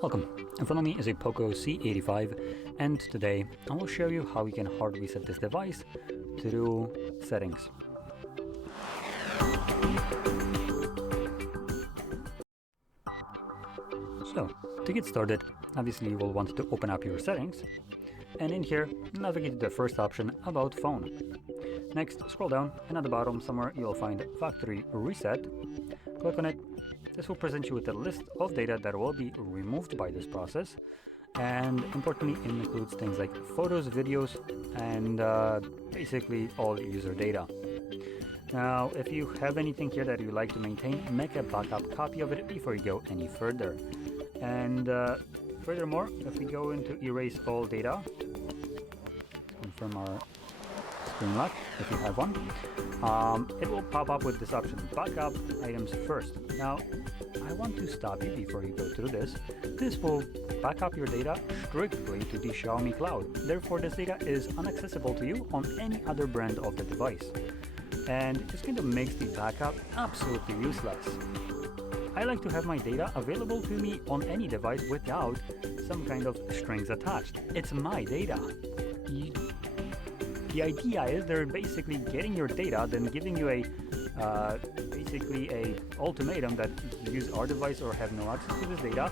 Welcome. In front of me is a POCO C85, and today I will show you how you can hard reset this device through settings. So, to get started, obviously you will want to open up your settings, and in here, navigate to the first option, About Phone. Next, scroll down, and at the bottom somewhere you'll find Factory Reset. Click on it. This will present you with a list of data that will be removed by this process, and importantly it includes things like photos, videos, and basically all user data. Now if you have anything here that you like to maintain, make a backup copy of it before you go any further. And furthermore, if we go into erase all data, confirm our screen lock if you have one, it will pop up with this option, backup items first. Now I want to stop you before you go through this. This will back up your data strictly to the Xiaomi cloud. Therefore this data is inaccessible to you on any other brand of the device, and this kind of makes the backup absolutely useless. I like to have my data available to me on any device without some kind of strings attached. It's my data. The idea is they're basically getting your data, then giving you a basically a ultimatum that you use our device or have no access to this data,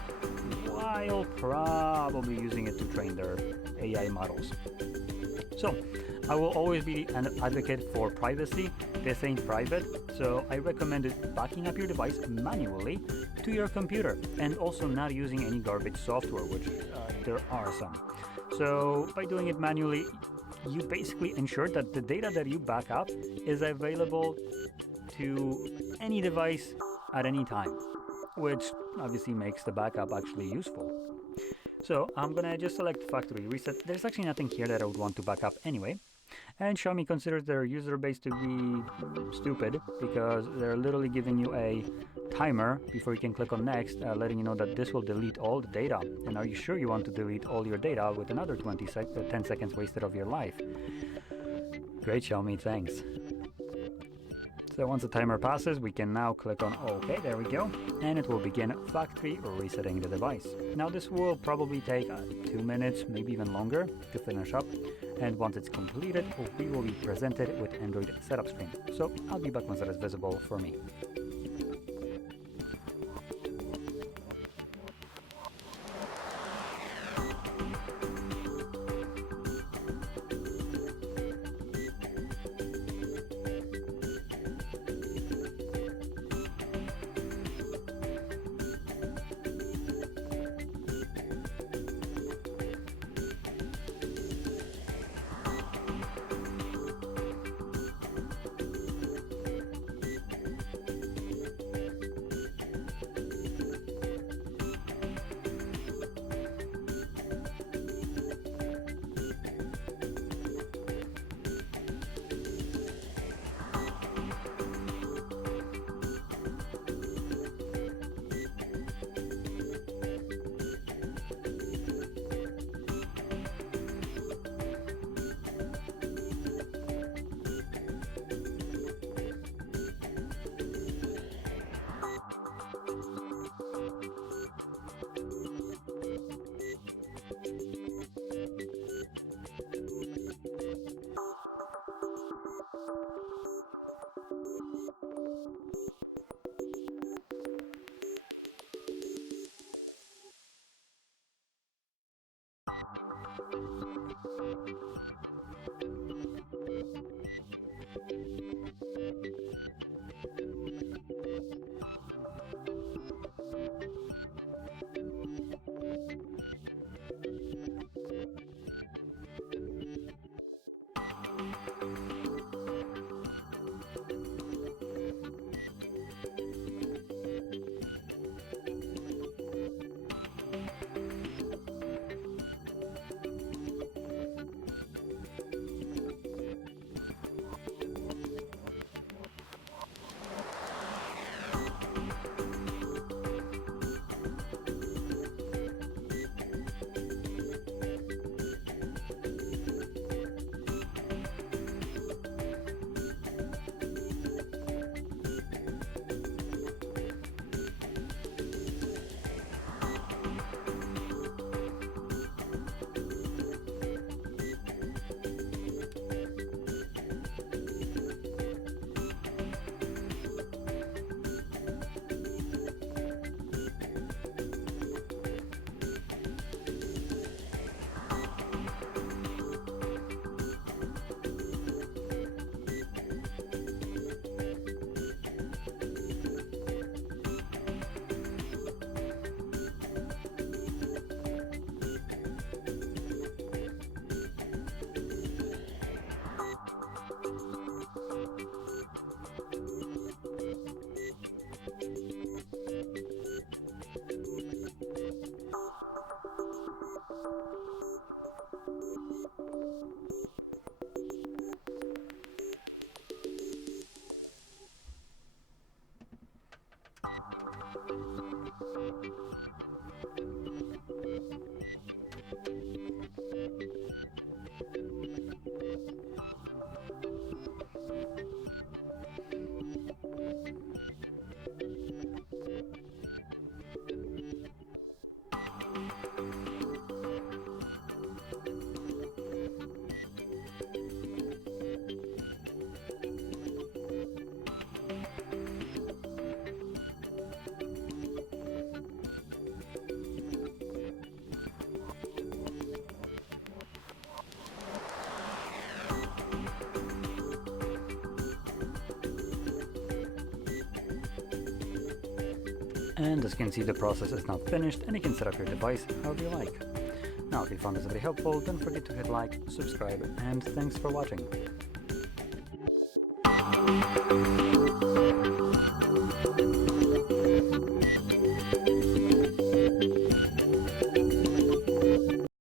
while probably using it to train their AI models. So I will always be an advocate for privacy. This ain't private, so I recommend backing up your device manually to your computer, and also not using any garbage software, which there are some. So by doing it manually, you basically ensure that the data that you back up is available to any device at any time, which obviously makes the backup actually useful. So I'm gonna just select Factory Reset. There's actually nothing here that I would want to back up anyway. And Xiaomi considers their user base to be stupid, because they're literally giving you a timer before you can click on next, letting you know that this will delete all the data. And are you sure you want to delete all your data with another 10 seconds wasted of your life? Great, Xiaomi, thanks. So once the timer passes, we can now click on OK, there we go, and it will begin factory resetting the device. Now this will probably take 2 minutes, maybe even longer, to finish up, and once it's completed, we will be presented with Android setup screen. So I'll be back once that is visible for me. And as you can see, the process is now finished and you can set up your device however you like. Now, if you found this very helpful, don't forget to hit like, subscribe, and thanks for watching.